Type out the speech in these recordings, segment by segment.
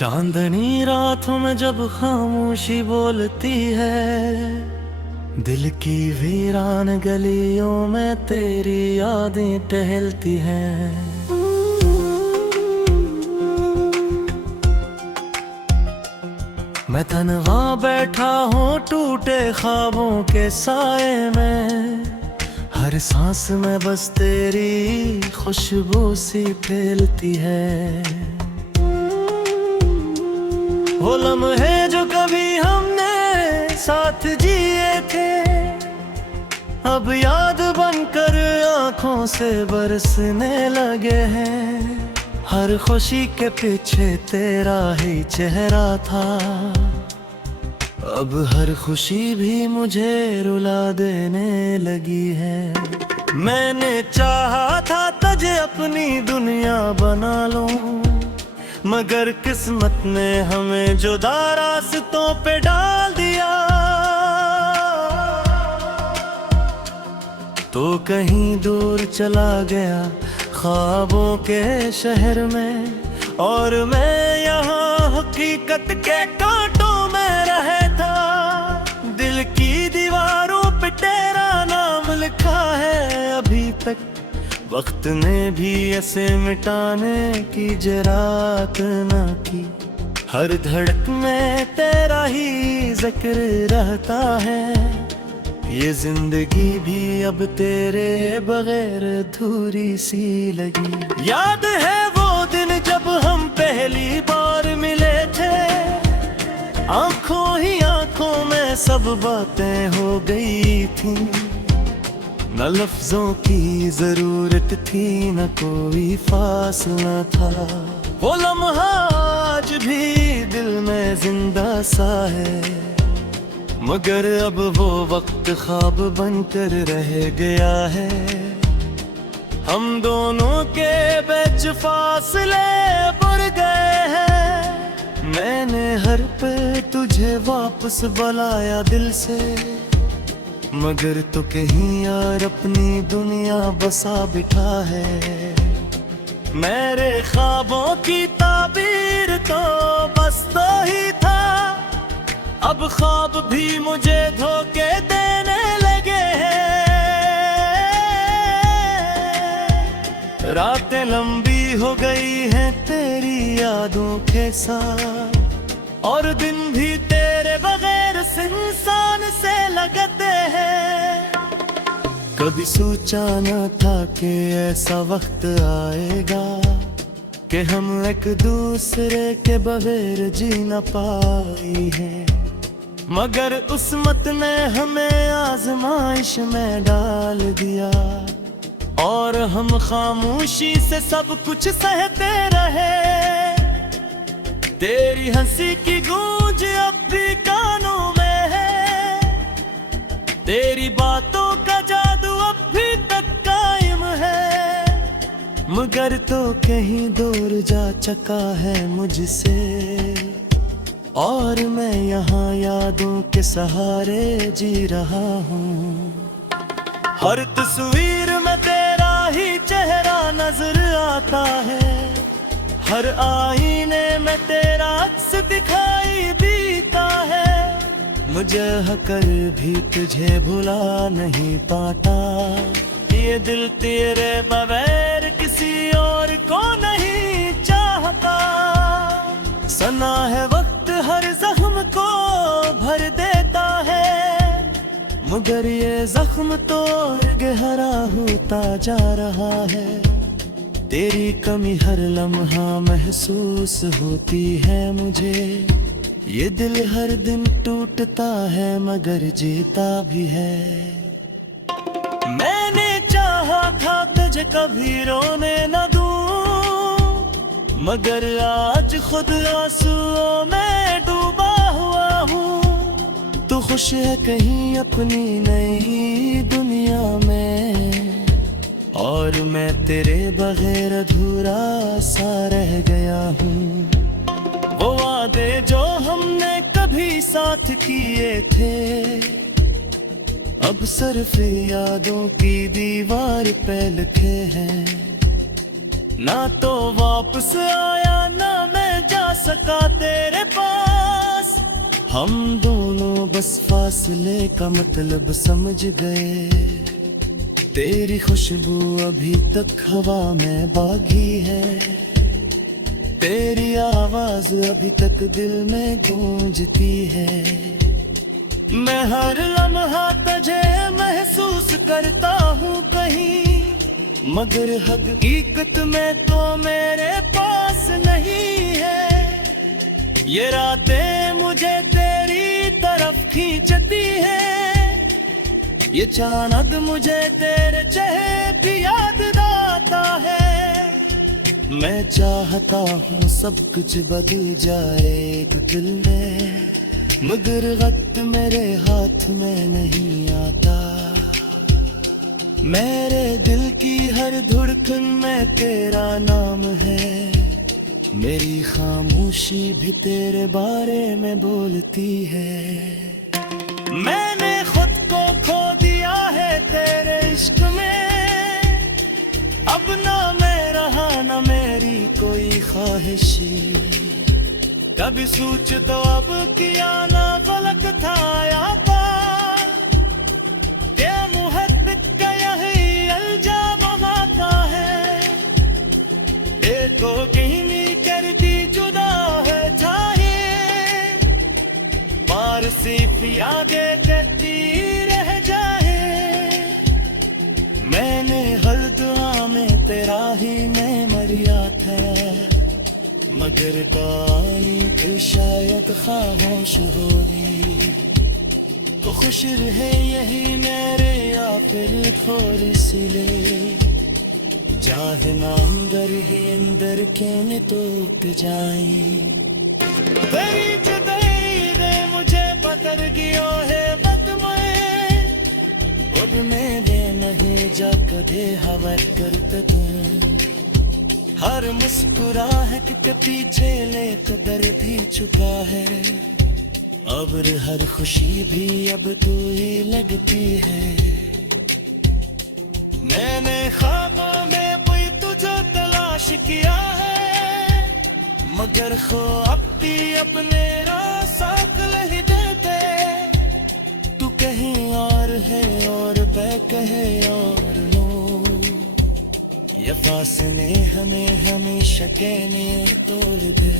चांदनी रातों में जब खामोशी बोलती है, दिल की वीरान गलियों में तेरी यादें टहलती हैं। मैं तन्हा बैठा हूँ टूटे ख्वाबों के साए में, हर सांस में बस तेरी खुशबू सी फैलती है। वो लम्हे जो कभी हमने साथ जिए थे, अब याद बनकर आंखों से बरसने लगे हैं। हर खुशी के पीछे तेरा ही चेहरा था, अब हर खुशी भी मुझे रुला देने लगी है। मैंने चाहा था तुझे अपनी दुनिया बना लूं, मगर किस्मत ने हमें जुदा रास्तों पे डाल दिया। तो कहीं दूर चला गया ख्वाबों के शहर में, और मैं यहाँ हकीकत के कांटों में रहता। दिल की दीवारों पे तेरा नाम लिखा है अभी तक, वक्त ने भी ऐसे मिटाने की जरात न की। हर धड़क में तेरा ही जिक्र रहता है, ये जिंदगी भी अब तेरे बगैर अधूरी सी लगी। याद है वो दिन जब हम पहली बार मिले थे, आंखों ही आंखों में सब बातें हो गई थी। न लफ्जों की जरूरत थी, न कोई फासला था। वो लम्हा आज भी दिल में जिंदा सा है, मगर अब वो वक्त ख्वाब बनकर रह गया है। हम दोनों के बीच फासले बढ़ गए हैं। मैंने हर पे तुझे वापस बुलाया दिल से, मगर तो कहीं यार अपनी दुनिया बसा बिठा है। मेरे ख्वाबों की ताबीर तो बस तो ही था, अब ख्वाब भी मुझे धोखे देने लगे हैं। रातें लंबी हो गई हैं तेरी यादों के साथ, और दिन भी तेरे बगैर इंसान से लगते हैं। कभी सोचा न था कि ऐसा वक्त आएगा कि हम एक दूसरे के बगैर जी न पाई है, मगर उस्मत ने हमें आजमाइश में डाल दिया, और हम खामोशी से सब कुछ सहते रहे। तेरी हंसी की गूंज अब भी कानों में है, तेरी बातों का जादू अब भी तक कायम है, मगर तो कहीं दूर जा चुका है मुझसे। और मैं यहाँ यादों के सहारे जी रहा हूँ। हर तस्वीर में तेरा ही चेहरा नजर आता है, हर आईने में तेरा अक्स दिखाई देता है। मुझे हकर भी तुझे भुला नहीं पाता, ये दिल तेरे बगैर किसी और को नहीं चाहता। सना है वक्त हर जख्म को भर देता है, मगर ये जख्म तो गहरा होता जा रहा है। तेरी कमी हर लम्हा महसूस होती है मुझे, ये दिल हर दिन टूटता है मगर जीता भी है। मैंने चाहा था तुझे कभी रोने न दूं, मगर आज खुद आंसुओं में डूबा हुआ हूँ। तू खुश है कहीं अपनी नई दुनिया में, और मैं तेरे बगैर अधूरा सा रह गया हूँ। वो वादे जो हमने कभी साथ किए थे, अब सिर्फ यादों की दीवार पे लिखे हैं। ना तो वापस आया ना मैं जा सका तेरे पास। हम दोनों बस फासले का मतलब समझ गए। तेरी खुशबू अभी तक हवा में बागी है, तेरी आवाज अभी तक दिल में गूंजती है। मैं हर लम्हा तुझे महसूस करता हूँ कहीं, मगर हकीकत में तो मेरे पास नहीं है। ये रातें मुझे तेरी तरफ खींचती है, ये चांद मुझे तेरे चेहरे की याद दिलाता है। मैं चाहता हूँ सब कुछ बदल जाए एक दिल में, मगर वक्त मेरे हाथ में नहीं आता। मेरे दिल की हर धड़कन में तेरा नाम है, मेरी खामोशी भी तेरे बारे में बोलती है। मैंने खुद को खो दिया है तेरे इश्क में, अब ना मैं रहा ना मेरी कोई ख्वाहिशी। कभी सोच तो अब किया ना फलक था यादा, ये मोहब्बत का यही अलजाम आता है। ये तो कहीं कर दी जुदा है चाहिए, पार सिर्फ आगे करती रह जाए। मैंने हर दुआ में तेरा ही मेमोरिया था, मगर पानी फिर शायद खामोश होगी। तो खुश रहे यही मेरे या फिर थोड़ी सी ले, चाहे ना अंदर ही अंदर क्यों टूट जाए। तेरी जुदाई दे मुझे पतर गियो है बदमाए, अब मैं दे नहीं जा कदे हवर करते तुम। हर मुस्कुराहट के पीछे लेक दर्द भी चुका है, अब हर खुशी भी अब तू ही लगती है। मैंने ख्वाबों में कोई तुझे तलाश किया है, मगर ख्वाब भी अपने रास्ते नहीं देते। तू कहीं और है और मैं कहीं और नो, ये फासले हमें हमेशा कहने तोड़ दे।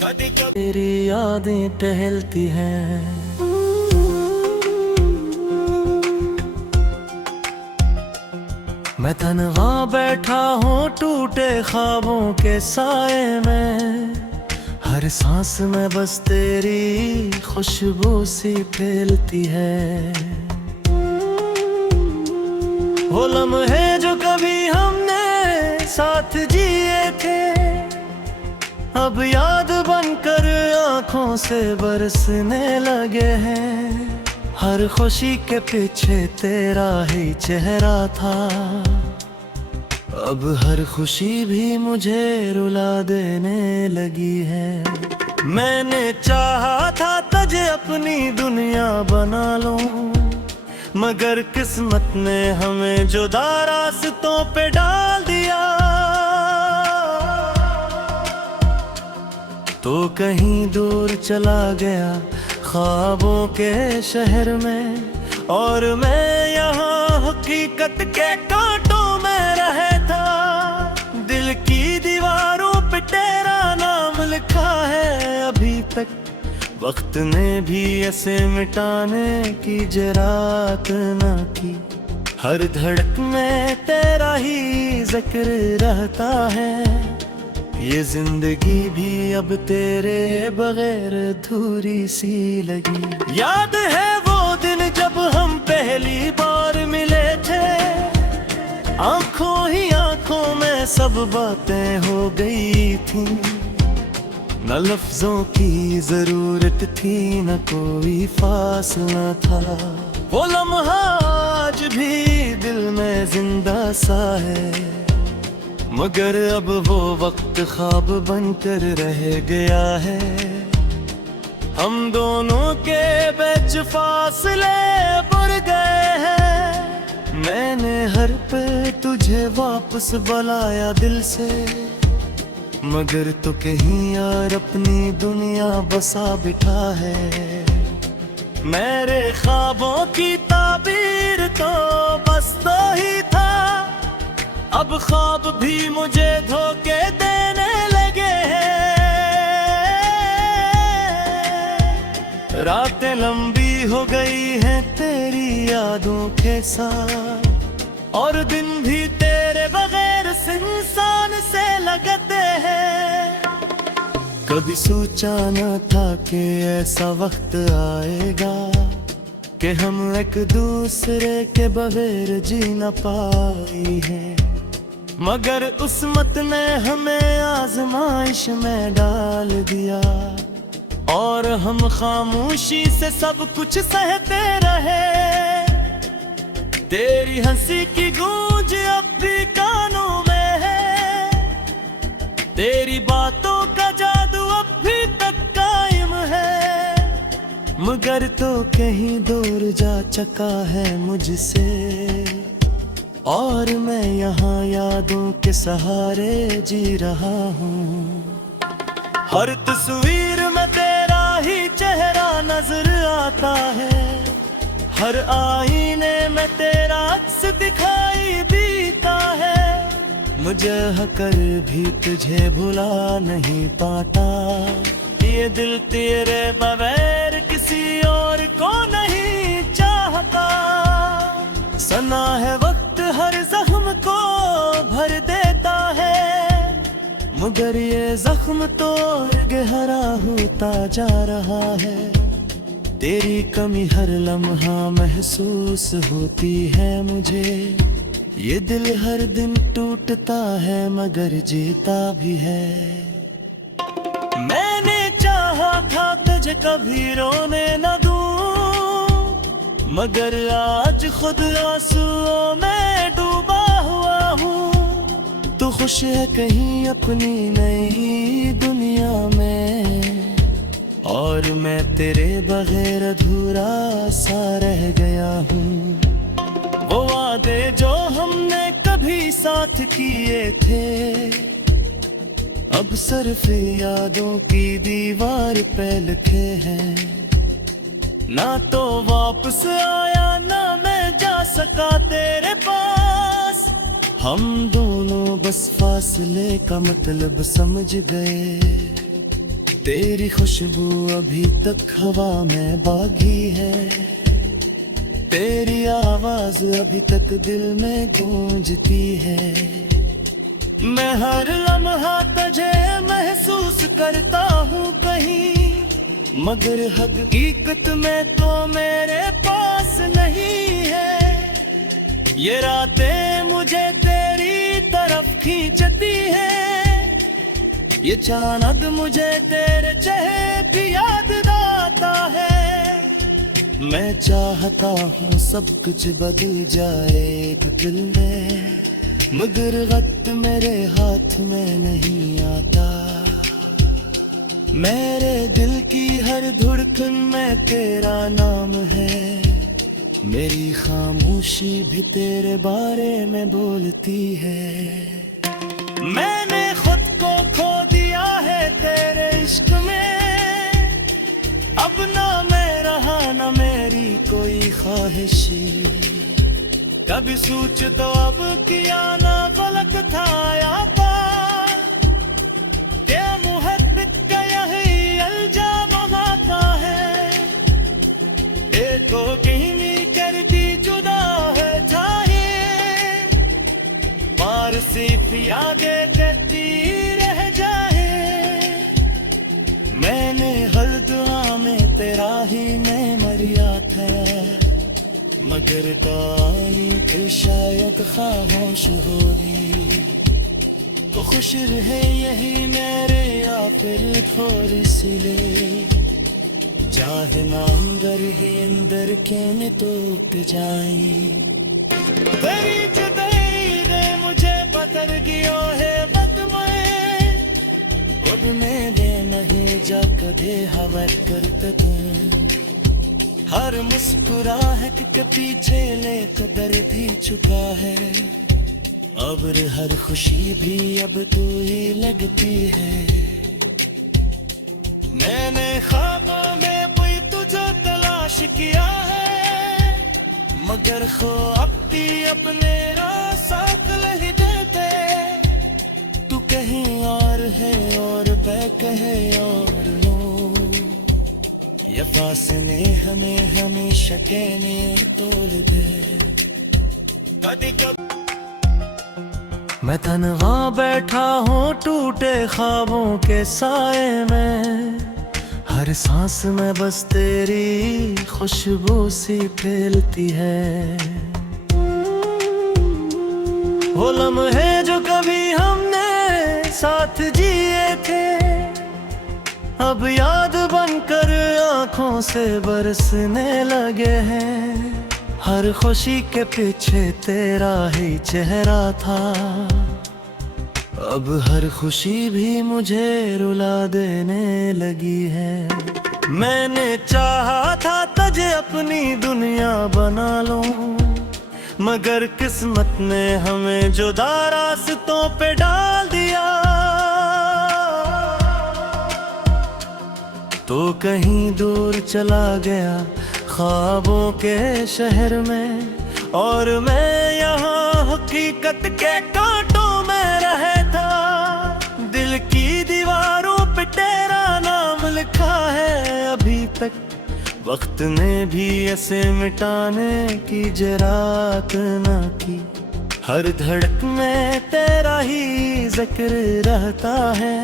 कभी कभी तेरी यादें टहलती हैं, मैं तन्हा बैठा हूँ टूटे ख्वाबों के साए में। हर सांस में बस तेरी खुशबू सी फैलती है। वो लम्हे जो कभी हमने साथ जिए थे, अब याद बनकर आंखों से बरसने लगे हैं। हर खुशी के पीछे तेरा ही चेहरा था, अब हर खुशी भी मुझे रुला देने लगी है। मैंने चाहा था तुझे अपनी दुनिया बना लूं, मगर किस्मत ने हमें जुदा रास्तों पे डाल दिया। तो कहीं दूर चला गया ख्वाबों के शहर में, और मैं यहाँ हकीकत के कांटों में रहता। दिल की दीवारों पे तेरा नाम लिखा है अभी तक, वक्त ने भी ऐसे मिटाने की जरात न की। हर धड़क में तेरा ही जिक्र रहता है, ये जिंदगी भी अब तेरे बगैर अधूरी सी लगी। याद है वो दिन जब हम पहली बार मिले थे, आंखों ही आंखों में सब बातें हो गई थी। न लफ्जों की जरूरत थी न कोई फासला था। वो लम्हा आज भी दिल में जिंदा सा है, मगर अब वो वक्त ख्वाब बनकर रह गया है। हम दोनों के बीच फासले बढ़ गए हैं। मैंने हर पे तुझे वापस बुलाया दिल से, मगर तो कहीं और अपनी दुनिया बसा बिठा है। मेरे ख्वाबों की ताबीर तो बस तो ही था, अब ख्वाब भी मुझे धोखे देने लगे हैं। रातें लंबी हो गई हैं तेरी यादों के साथ, और दिन भी तेरे बगैर इंसान से लगते हैं। कभी सोचा न था कि ऐसा वक्त आएगा कि हम एक दूसरे के बगैर जी न पाई हैं, मगर उस्मत ने हमें आजमाइश में डाल दिया, और हम खामोशी से सब कुछ सहते रहे। तेरी हंसी की गूंज अब भी कानों में है, तेरी बातों का जादू अब भी तक कायम है, मगर तो कहीं दूर जा चुका है मुझसे, और मैं यहाँ यादों के सहारे जी रहा हूँ। हर तस्वीर में तेरा ही चेहरा नजर आता है, हर आईने में तेरा अक्स दिखाई देता है। मुझे हकर भी तुझे भुला नहीं पाता, ये दिल तेरे बगैर किसी और को नहीं चाहता। सना है वक्त हर जख्म को भर देता है, मगर ये जख्म तो गहरा होता जा रहा है। तेरी कमी हर लम्हा महसूस होती है मुझे, ये दिल हर दिन टूटता है मगर जीता भी है। मैंने चाहा था तुझे कभी रोने न दूं, मगर आज खुद आंसुओं में डूबा हुआ हूँ। तू खुश है कहीं अपनी नई दुनिया में, और मैं तेरे बगैर अधूरा सा रह गया हूँ। वो वादे जो हमने कभी साथ किए थे, अब सिर्फ यादों की दीवार पे लिखे हैं। ना तो वापस आया ना मैं जा सका तेरे पास, हम दोनों बस फासले का मतलब समझ गए। तेरी खुशबू अभी तक हवा में बागी है, तेरी आवाज अभी तक दिल में गूंजती है। मैं हर लम्हा तुझे महसूस करता हूँ कहीं, मगर हकीकत में तो मेरे पास नहीं है। ये रातें मुझे तेरी तरफ खींचती है, ये चांद मुझे तेरे चेहरे की याद दिलाता है। मैं चाहता हूँ सब कुछ बदल जाए एक दिल में, मगर वक्त मेरे हाथ में नहीं आता। मेरे दिल की हर धड़कन में तेरा नाम है, मेरी खामोशी भी तेरे बारे में बोलती है। मैंने खुद को खो दिया है तेरे इश्क में, अब ना मैं रहा ना मेरी कोई ख्वाहिशी। कभी सोच तो अब किया ना फलक था या पार, क्या मोहब्बत का यही अलजाम आता है। देखो कहीं कर दी जुदा है चाहिए, पार सिर्फ यादें देती रह जाए। मैंने हर दुआ में तेरा ही मेमोरियात है, मगर तारी फिर शायद खामोश होगी। तो खुश रहे यही मेरे या फिर थोड़ी सी ले, चाहे ना अंदर ही अंदर के टूट जाए। तेरी जुदाई ने मुझे पतर गियो है बदमाए, खुद में दे नहीं जा कदे हवर करते तुम। हर मुस्कुराहट के पीछे ले कदर भी चुका है, अब हर खुशी भी अब तू ही लगती है। मैंने ख्वाबों में कोई तुझे तलाश किया है, मगर ख्वाब अपने रास्ते नहीं देते। तू कहीं और है और मैं कहीं और हूँ, ये फासले हमें हमेशा कहने तोड़ दे। कभी कभी मैं तन्हा बैठा हूँ टूटे ख्वाबों के साए में, हर सांस में बस तेरी खुशबू सी फैलती है। वो लम्हे जो कभी हमने साथ जिए थे, अब याद बनकर आंखों से बरसने लगे हैं। हर खुशी के पीछे तेरा ही चेहरा था, अब हर खुशी भी मुझे रुला देने लगी है। मैंने चाहा था तुझे अपनी दुनिया बना लूं, मगर किस्मत ने हमें जुदा रास्तों पे डाल दिया। तो कहीं दूर चला गया ख्वाबों के शहर में, और मैं यहाँ हकीकत के कांटों में रहता। दिल की दीवारों पे तेरा नाम लिखा है अभी तक, वक्त ने भी ऐसे मिटाने की जरात न की। हर धड़क में तेरा ही जिक्र रहता है,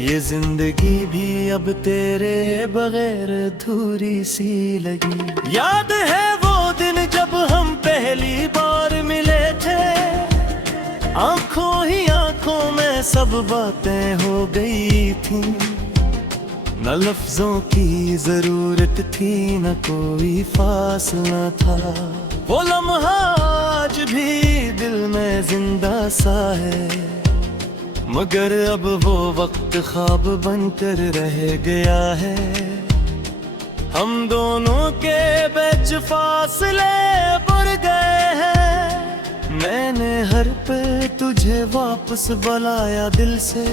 ये जिंदगी भी अब तेरे बगैर अधूरी सी लगी। याद है वो दिन जब हम पहली बार मिले थे, आंखों ही आंखों में सब बातें हो गई थी। न लफ्जों की जरूरत थी, न कोई फासला था। वो लम्हा आज भी दिल में जिंदा सा है, मगर अब वो वक्त ख्वाब बनकर रह गया है। हम दोनों के बीच फासले बढ़ गए हैं। मैंने हर पे तुझे वापस बुलाया दिल से,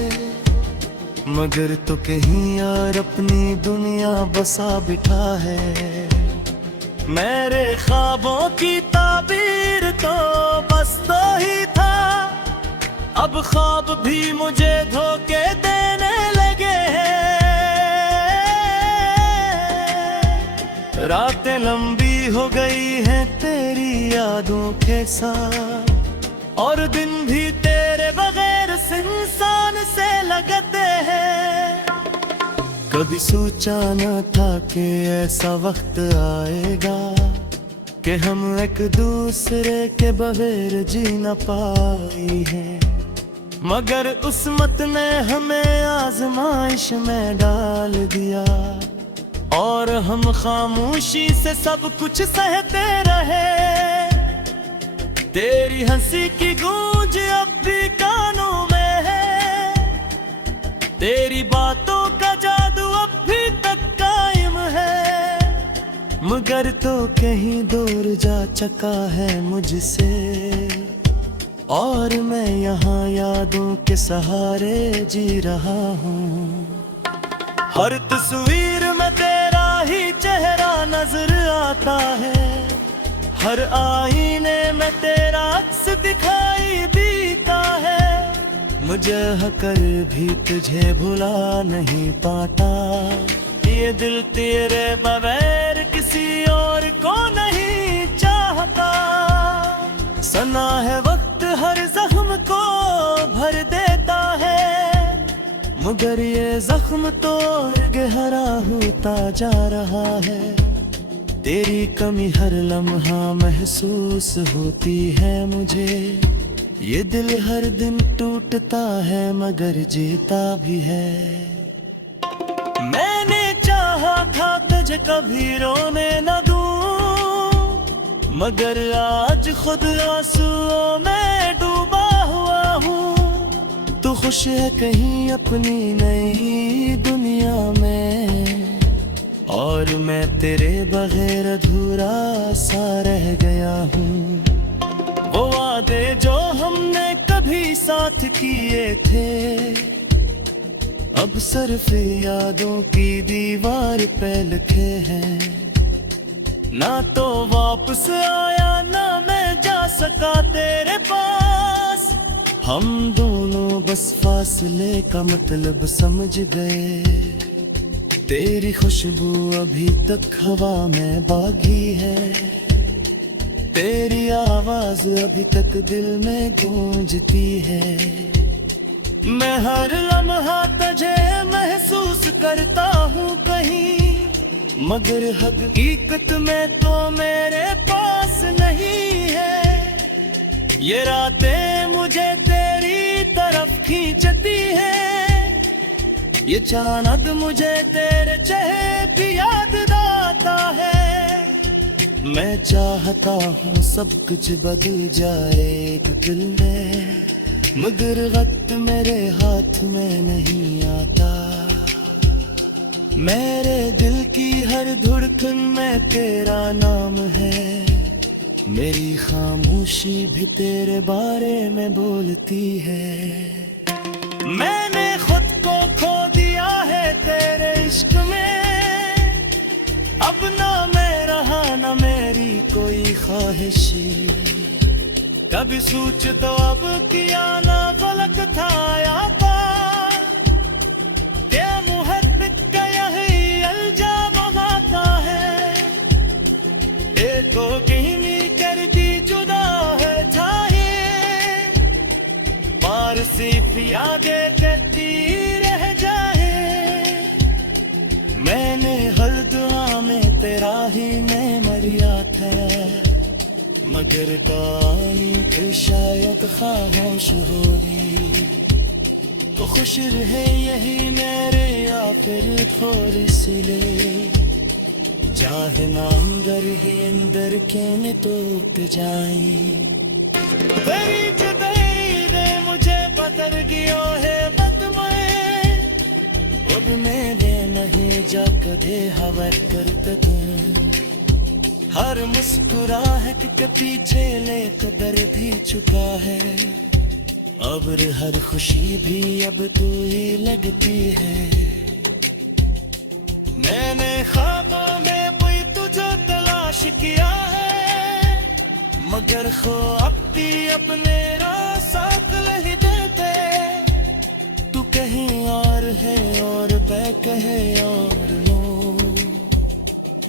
मगर तो कहीं यार अपनी दुनिया बसा बिठा है। मेरे ख्वाबों की ताबीर तो बस तो ही था, अब ख्वाब भी मुझे धोखे देने लगे हैं। रातें लंबी हो गई हैं तेरी यादों के साथ, और दिन भी तेरे बगैर इंसान से लगते हैं। कभी सोचा न था कि ऐसा वक्त आएगा कि हम एक दूसरे के बगैर जी न पाई हैं, मगर उस्मत ने हमें आजमाइश में डाल दिया। और हम खामोशी से सब कुछ सहते रहे। तेरी हंसी की गूंज अब भी कानों में है, तेरी बातों का जादू अब भी तक कायम है, मगर तो कहीं दूर जा चुका है मुझसे। और मैं यहाँ यादों के सहारे जी रहा हूँ। हर तस्वीर में तेरा ही चेहरा नजर आता है, हर आईने में तेरा अक्स दिखाई देता है। मुझे कर भी तुझे भुला नहीं पाता, ये दिल तेरे बगैर किसी और को नहीं चाहता। सना है वक्त हर जख्म को भर देता है, मगर ये जख्म तो गहरा होता जा रहा है। तेरी कमी हर लम्हा महसूस होती है मुझे, ये दिल हर दिन टूटता है मगर जीता भी है। मैंने चाहा था तुझे कभी रोने न दूं, मगर आज खुद आंसुओं में डूबा हुआ हूँ। तू खुश है कहीं अपनी नई दुनिया में, और मैं तेरे बगैर अधूरा सा रह गया हूँ। वो वादे जो हम साथ किए थे, अब सिर्फ यादों की दीवार पे लिखे हैं। ना तो वापस आया ना मैं जा सका तेरे पास, हम दोनों बस फासले का मतलब समझ गए। तेरी खुशबू अभी तक हवा में बागी है, तेरी आवाज अभी तक दिल में गूंजती है। मैं हर लम्हा तुझे महसूस करता हूँ कहीं, मगर हकीकत में तो मेरे पास नहीं है। ये रातें मुझे तेरी तरफ खींचती है, ये चांद मुझे तेरे चेहरे की याद दिलाता है। मैं चाहता हूँ सब कुछ बदल जाए एक दिल में, मगर वक्त मेरे हाथ में नहीं आता। मेरे दिल की हर धड़कन में तेरा नाम है, मेरी खामोशी भी तेरे बारे में बोलती है। मैंने खुद को खो दिया है तेरे इश्क में, अब ना मैं रहा ना मेरी कोई ख्वाहिश। कभी सोच तो अब किया ना गलत था या पार, ये मोहब्बत का यही इल्जाम आता है। एक को कहीं कर दी जुदा है चाहिए, पार सिर्फ आगे करती रह जाए। मैंने हर दुआ में तेरा ही मैं मरिया था, मगर पानी फिर शायद खामोश होगी। तो खुश रहे यही मेरे या फिर थोड़ी सी ले, चाहे ना अंदर ही अंदर क्यों टूट जाए। तेरी जुदाई दे मुझे पतर गियो है बदमाए, अब मेरे नहीं जा कदे हवा करते तुम। हर मुस्कुराहट के पीछे लेक दर्द भी चुका है, अब हर खुशी भी अब तू ही लगती है। मैंने ख्वाबों में कोई तुझे तलाश किया है, मगर ख्वाब भी अपने साथ नहीं देते। तू कहीं और है और मैं कहे और नो,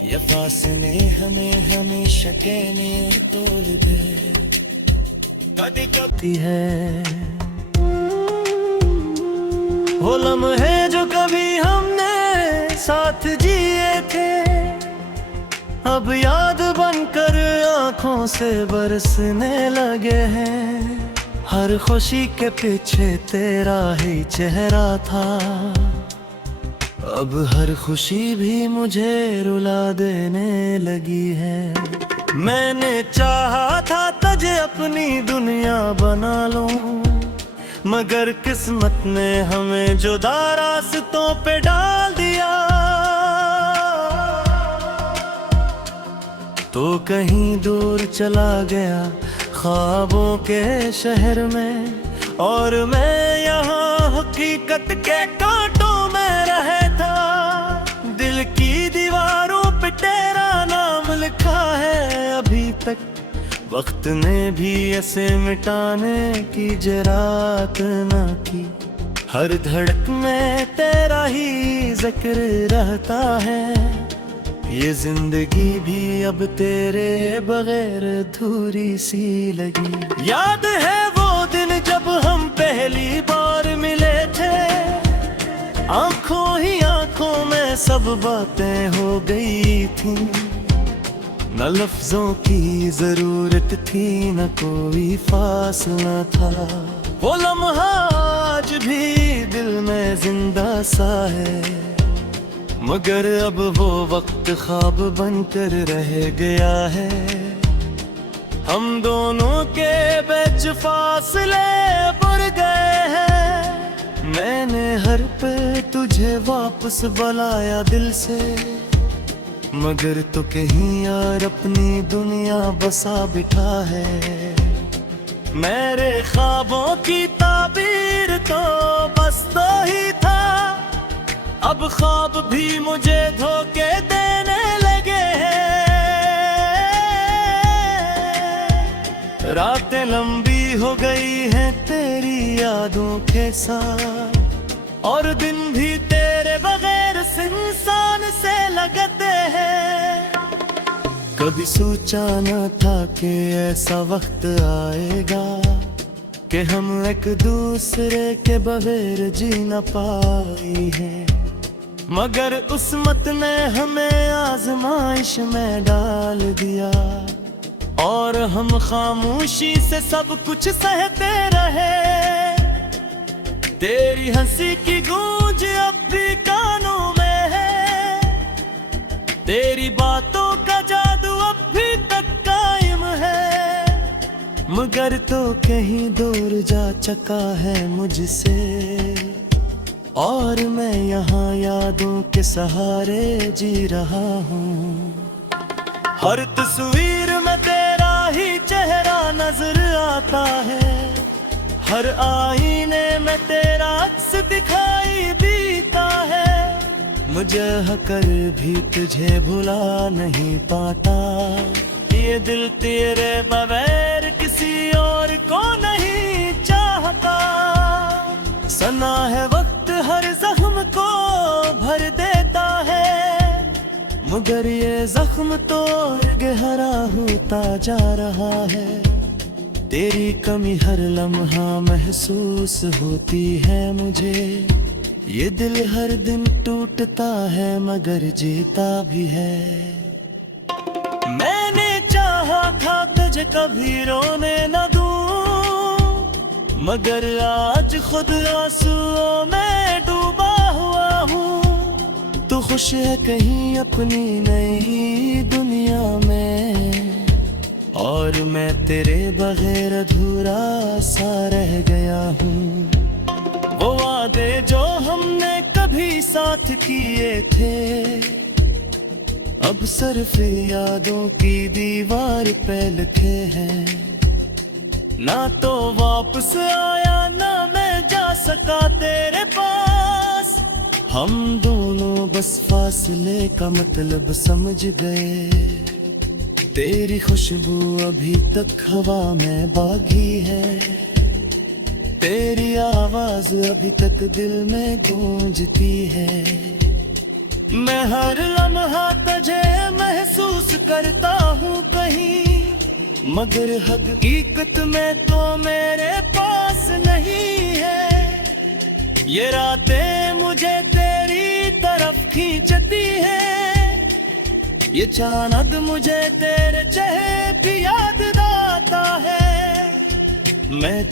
ये फासले हमें हमेशा कहने तोड़ दे। कभी कभी है वो लम्हे जो कभी हमने साथ जिए थे, अब याद बनकर आंखों से बरसने लगे हैं। हर खुशी के पीछे तेरा ही चेहरा था, अब हर खुशी भी मुझे रुला देने लगी है। मैंने चाहा था तुझे अपनी दुनिया बना लूं, मगर किस्मत ने हमें जुदा रास्तों पे डाल दिया। तो कहीं दूर चला गया ख्वाबों के शहर में, और मैं यहाँ हकीकत के कांटों में रहता। दिल की दीवारों पे तेरा नाम लिखा है अभी तक, वक्त ने भी ऐसे मिटाने की जरात न की। हर धड़क में तेरा ही जिक्र रहता है, ये जिंदगी भी अब तेरे बगैर अधूरी सी लगी। याद है वो दिन जब हम पहली बार मिले थे, आंखों ही आंखों में सब बातें हो गई थी। न लफ्जों की जरूरत थी न कोई फासला था। वो लम्हा आज भी दिल में जिंदा सा है, मगर अब वो वक्त ख्वाब बनकर रह गया है। हम दोनों के बीच फासले बढ़ गए हैं। मैंने हर पे तुझे वापस बुलाया दिल से, मगर तो कहीं यार अपनी दुनिया बसा बिठा है। मेरे ख्वाबों की ताबीर तो बस तो ही था, अब ख्वाब भी मुझे धोखे देने लगे हैं। रातें लंबी हो गई हैं तेरी यादों के साथ, और दिन भी तेरे बगैर इंसान से लगते हैं। कभी सोचा न था कि ऐसा वक्त आएगा कि हम एक दूसरे के बगैर जी न पाई हैं, मगर उस्मत ने हमें आजमाइश में डाल दिया, और हम खामोशी से सब कुछ सहते रहे। तेरी हंसी की गूंज अब भी कानों में है, तेरी बातों का जादू अब भी तक कायम है, मगर तो कहीं दूर जा चुका है मुझसे, और मैं यहाँ यादों के सहारे जी रहा हूँ। हर तस्वीर में तेरा ही चेहरा नजर आता है, हर आईने में तेरा अक्स दिखाई देता है, मुझे हकर भी तुझे भुला नहीं पाता, ये दिल तेरे बगैर किसी और को नहीं चाहता। सना है वक्त हर जख्म को भर देता है, मगर ये जख्म तो गहरा होता जा रहा है। तेरी कमी हर लम्हा महसूस होती है मुझे, ये दिल हर दिन टूटता है मगर जीता भी है। मैंने चाहा था तुझे कभी रोने न दूं, मगर आज खुद आंसुओं में डूबा हुआ हूँ। तू खुश है कहीं अपनी नई दुनिया में, और मैं तेरे बगैर अधूरा सा रह गया हूँ। वो वादे जो हमने कभी साथ किए थे, अब सिर्फ यादों की दीवार पे लिखे हैं। ना तो वापस आया ना मैं जा सका तेरे पास, हम दोनों बस फासले का मतलब समझ गए। तेरी खुशबू अभी तक हवा में बागी है, तेरी आवाज अभी तक दिल में गूंजती है। मैं हर लम्हा तुझे महसूस करता हूँ कहीं, मगर हकीकत में तो मेरे पास नहीं है। ये रातें मुझे तेरी तरफ खींचती है, ये चांद मुझे तेरे चेहरे की याद दिलाता है। मैं